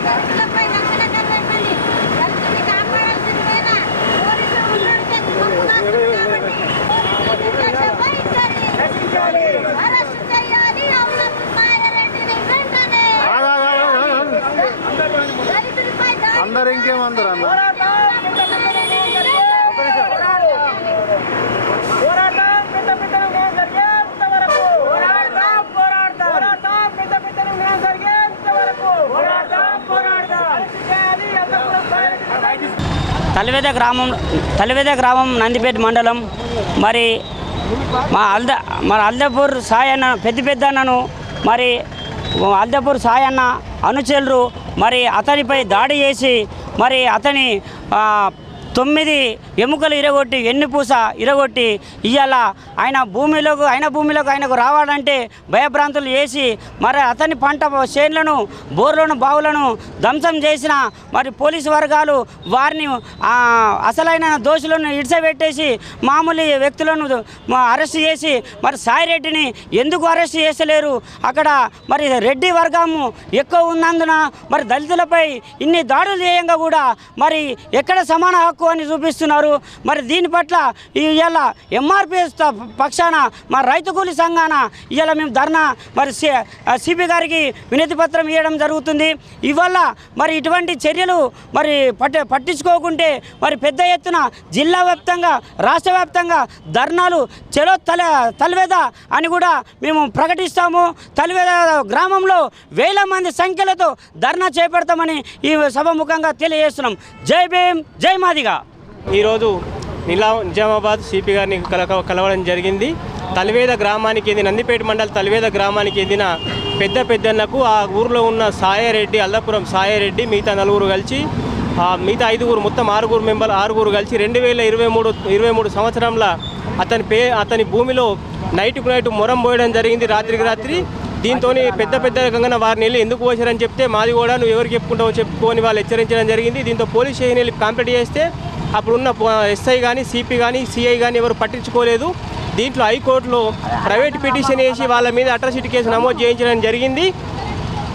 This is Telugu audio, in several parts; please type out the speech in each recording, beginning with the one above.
Thank you. తలివేద గ్రామం తలివేద గ్రామం నందిపేట మండలం. మరి మా అల్ద మన అల్దపూర్ సాయన్న పెద్ద పెద్దన్నను మరి అల్దపూర్ సాయన్న అనుచరులు మరి అతనిపై దాడి చేసి మరి అతని తొమ్మిది ఎముకలు ఇరగొట్టి ఎన్నిపూస ఇరగొట్టి ఇవాళ ఆయన భూమిలోకి ఆయన భూమిలోకి ఆయనకు రావాలంటే భయభ్రాంతులు చేసి మరి అతని పంట చేన్లను బోర్లను బావులను ధ్వంసం చేసిన మరి పోలీసు వర్గాలు వారిని అసలైన దోషులను ఇడిసబెట్టేసి మామూలు వ్యక్తులను అరెస్ట్ చేసి మరి సాయిరెడ్డిని ఎందుకు అరెస్ట్ చేసలేరు అక్కడ మరి రెడ్డి వర్గము ఎక్కువ ఉన్నందున మరి దళితులపై ఇన్ని దాడులు చేయంగా కూడా మరి ఎక్కడ సమాన హక్కు అని చూపిస్తున్నారు. మరి దీని పట్ల ఇవాళ ఎంఆర్పిఎస్ పక్షాన మా రైతు కూలి సంఘాన ఇవాళ మేము ధర్నా మరి సిపి గారికి వినతి పత్రం ఇవ్వడం జరుగుతుంది. ఇవల్ల మరి ఇటువంటి చర్యలు మరి పట్టి పట్టించుకోకుంటే మరి పెద్ద ఎత్తున జిల్లా వ్యాప్తంగా రాష్ట్ర వ్యాప్తంగా ధర్నాలు చెలో తల తలవేద అని కూడా మేము ప్రకటిస్తాము. తలివేద గ్రామంలో వేల మంది సంఖ్యలతో ధర్నా చేపడతామని ఈ సభముఖంగా తెలియజేస్తున్నాం. జై భీమ్ జై మాదిగా. ఈరోజు నిలా నిజామాబాద్ సిపి గారిని కల కలవడం జరిగింది. తలివేద గ్రామానికి ఎదిన నందిపేట మండల తలివేద గ్రామానికి ఎదిన పెద్ద పెద్దన్నకు ఆ ఊర్లో ఉన్న సాయారెడ్డి అల్లపురం సాయారెడ్డి మిగతా నలుగురు కలిసి ఆ మిగతా ఐదుగురు మొత్తం ఆరుగురు మెంబర్ ఆరుగురు కలిసి రెండు వేల ఇరవై మూడు ఇరవై మూడు సంవత్సరంలో అతని పే అతని భూమిలో నైట్కు నైట్ మొరం పోయడం జరిగింది రాత్రికి రాత్రి. దీంతో పెద్ద పెద్ద రకంగా వారిని వెళ్ళి ఎందుకు పోసారని చెప్తే మాది కూడా నువ్వు ఎవరికి చెప్పుకుంటావో చెప్పుకొని వాళ్ళు హెచ్చరించడం జరిగింది. దీంతో పోలీస్ స్టేషన్ వెళ్ళి కంప్లైంట్ చేస్తే అప్పుడున్న ఎస్ఐ కానీ సిపి కానీ సిఐ కానీ ఎవరు పట్టించుకోలేదు. దీంట్లో హైకోర్టులో ప్రైవేట్ పిటిషన్ వేసి వాళ్ళ మీద అట్రాసిటీ కేసు నమోదు చేయించడం జరిగింది.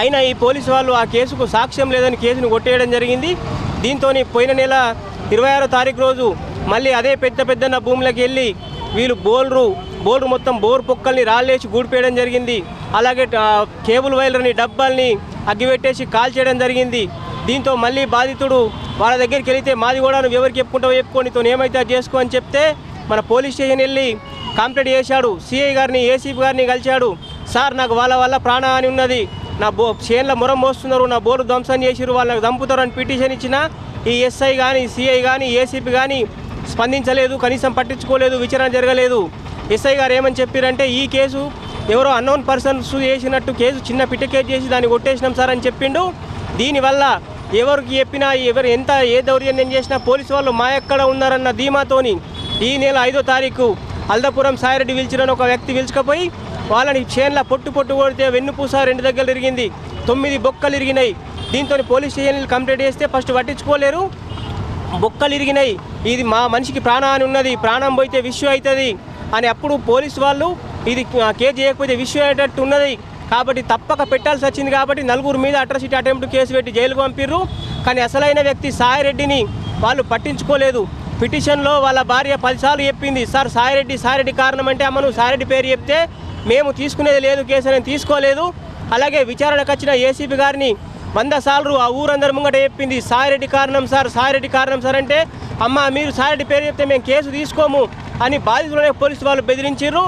అయినా ఈ పోలీసు వాళ్ళు ఆ కేసుకు సాక్ష్యం లేదని కేసును కొట్టేయడం జరిగింది. దీంతో పోయిన నెల ఇరవై ఆరో తారీఖు రోజు మళ్ళీ అదే పెద్ద పెద్దన్న భూములకు వెళ్ళి వీళ్ళు బోల్రు బోల్రు మొత్తం బోర్ పొక్కల్ని రాళ్ళేసి గూడిపేయడం జరిగింది. అలాగే కేబుల్ వైర్లని డబ్బాల్ని అగ్గిపెట్టేసి కాల్ చేయడం జరిగింది. దీంతో మళ్ళీ బాధితుడు వాళ్ళ దగ్గరికి వెళితే మాది కూడా నువ్వు ఎవరికి చెప్పుకుంటావు చెప్పుకోని తను ఏమైతే చేసుకో అని చెప్తే మన పోలీస్ స్టేషన్ వెళ్ళి కంప్లైంట్ చేశాడు. సిఐ గారిని ఏసీపీ గారిని కలిశాడు. సార్ నాకు వాళ్ళ వల్ల ప్రాణహాని ఉన్నది. నా బో చేన్ల మొరం మోస్తున్నారు. నా బోర్డు ధ్వంసం చేసిరు వాళ్ళకి చంపుతారు అని పిటిషన్ ఇచ్చిన ఈ ఎస్ఐ కానీ సిఐ కానీ ఏసీపీ కానీ స్పందించలేదు. కనీసం పట్టించుకోలేదు. విచారణ జరగలేదు. ఎస్ఐ గారు ఏమని చెప్పారంటే ఈ కేసు ఎవరో అన్నోన్ పర్సన్స్ చేసినట్టు కేసు చిన్న పిట్ట కేసు చేసి దాన్ని కొట్టేసినాం సార్ అని చెప్పిండు. దీనివల్ల ఎవరికి చెప్పినా ఎవరు ఎంత ఏ దౌర్జన్యం చేసినా పోలీసు వాళ్ళు మా ఎక్కడ ఉన్నారన్న ధీమాతోని ఈ నెల ఐదో తారీఖు అల్దపురం సాయిరెడ్డి పిలిచిన ఒక వ్యక్తి పిలుచుకపోయి వాళ్ళని చేన్ల పొట్టు పొట్టు కొడితే వెన్నుపూస రెండు దగ్గర ఇరిగింది తొమ్మిది బొక్కలు ఇరిగినాయి. దీంతో పోలీస్ స్టేషన్లు కంప్లైంట్ చేస్తే ఫస్ట్ పట్టించుకోలేరు. బొక్కలు ఇరిగినాయి. ఇది మా మనిషికి ప్రాణహాని ఉన్నది. ప్రాణం పోయితే విషయం అవుతుంది. అని అప్పుడు పోలీసు వాళ్ళు ఇది ఆ, కేసు చేయకపోతే విషయం అయ్యేటట్టు ఉన్నది. కాబట్టి తప్పక పెట్టాల్సి వచ్చింది కాబట్టి నలుగురు మీద అట్రాసిటీ అటెంప్ట్ కేసు పెట్టి జైలుకు పంపిర్రు. కానీ అసలైన వ్యక్తి సాయిరెడ్డిని వాళ్ళు పట్టించుకోలేదు. పిటిషన్లో వాళ్ళ భార్య పదిసార్లు చెప్పింది సార్ సాయిరెడ్డి సాయిరెడ్డి కారణం అంటే అమ్మను సాయిరెడ్డి పేరు చెప్తే మేము తీసుకునేది లేదు కేసు అని తీసుకోలేదు. అలాగే విచారణకు వచ్చిన ఏసీపీ గారిని వంద సార్లు ఆ ఊరందరి ముంగట చెప్పింది సాయిరెడ్డి కారణం సార్ సాయిరెడ్డి కారణం సార్ అంటే అమ్మ మీరు సాయిరెడ్డి పేరు చెప్తే మేము కేసు తీసుకోము అని బాధితులనే పోలీసు వాళ్ళు బెదిరించారు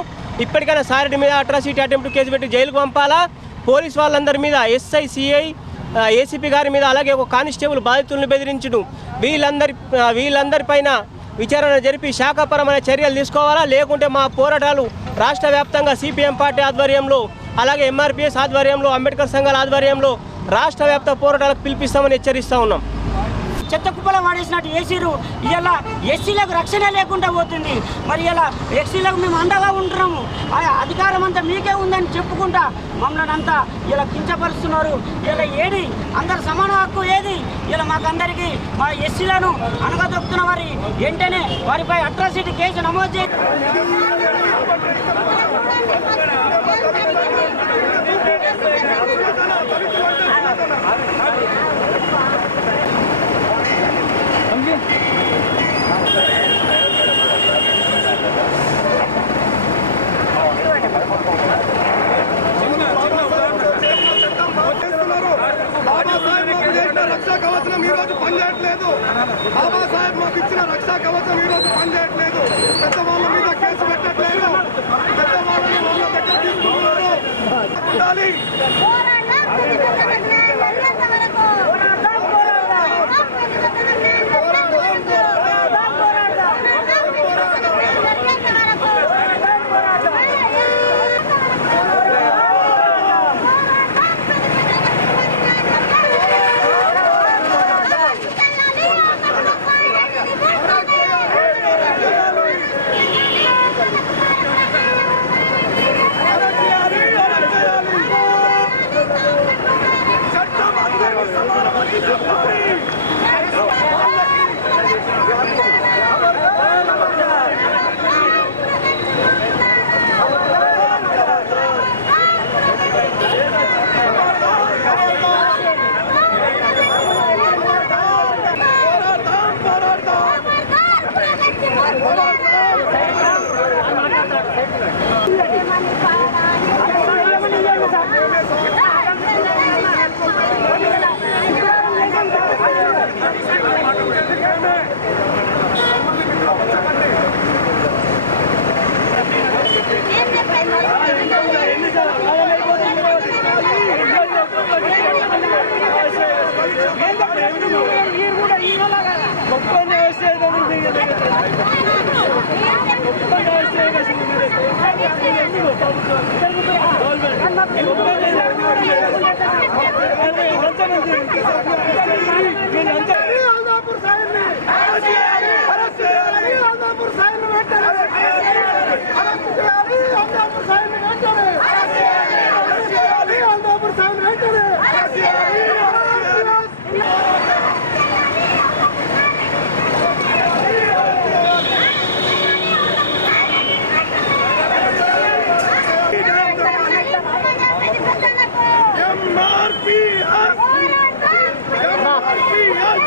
ఇప్పటికైనా సారెడ్డి మీద అట్రాసిటీ అటెంప్ట్ కేసు పెట్టి జైలుకు పంపాలా? పోలీస్ వాళ్ళందరి మీద ఎస్ఐ సిఐ ఏసీపీ గారి మీద అలాగే ఒక కానిస్టేబుల్ బాధితులను బెదిరించడం. వీళ్ళందరి వీళ్ళందరిపైన విచారణ జరిపి శాఖపరమైన చర్యలు తీసుకోవాలా? లేకుంటే మా పోరాటాలు రాష్ట్ర వ్యాప్తంగా సిపిఎం పార్టీ ఆధ్వర్యంలో అలాగే ఎంఆర్పిఎస్ ఆధ్వర్యంలో అంబేద్కర్ సంఘాల ఆధ్వర్యంలో రాష్ట్ర వ్యాప్త పోరాటాలకు పిలిపిస్తామని హెచ్చరిస్తా ఉన్నాం. చెత్త కుప్పలో వాడేసినట్టు ఏసీలు ఇలా ఎస్సీలకు రక్షణ లేకుండా పోతుంది. మరి ఇలా ఎస్సీలకు మేము అండగా ఉంటున్నాము. ఆ అధికారం అంతా మీకే ఉందని చెప్పుకుంటా మమ్మల్ని అంతా ఇలా కించపరుస్తున్నారు. ఇలా ఏది? అందరు సమాన హక్కు ఏది? ఇలా మాకందరికీ మా ఎస్సీలను అనగదొక్కుతున్న వారి వెంటనే వారిపై అట్రాసిటీ కేసు నమోదు చేయాలి బాబాసాహెబ్ మాకు చేసిన రక్షా కవచం ఈ రోజు పనిచేయట్లేదు బాబాసాహెబ్ మాకు ఇచ్చిన రక్షా కవచం ఈరోజు పనిచేయట్లేదు. పెద్ద 남자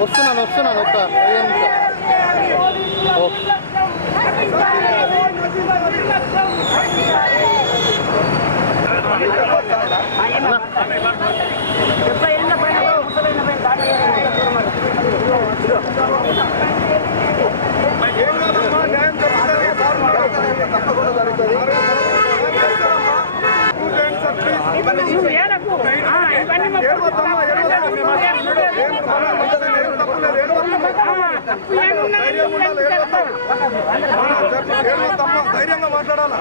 వస్తున్నాను వస్తున్నాను ఒక ఐదు ఇవన్నీ ఇవన్నీ ధైర్యంగా మాట్లాడాలి?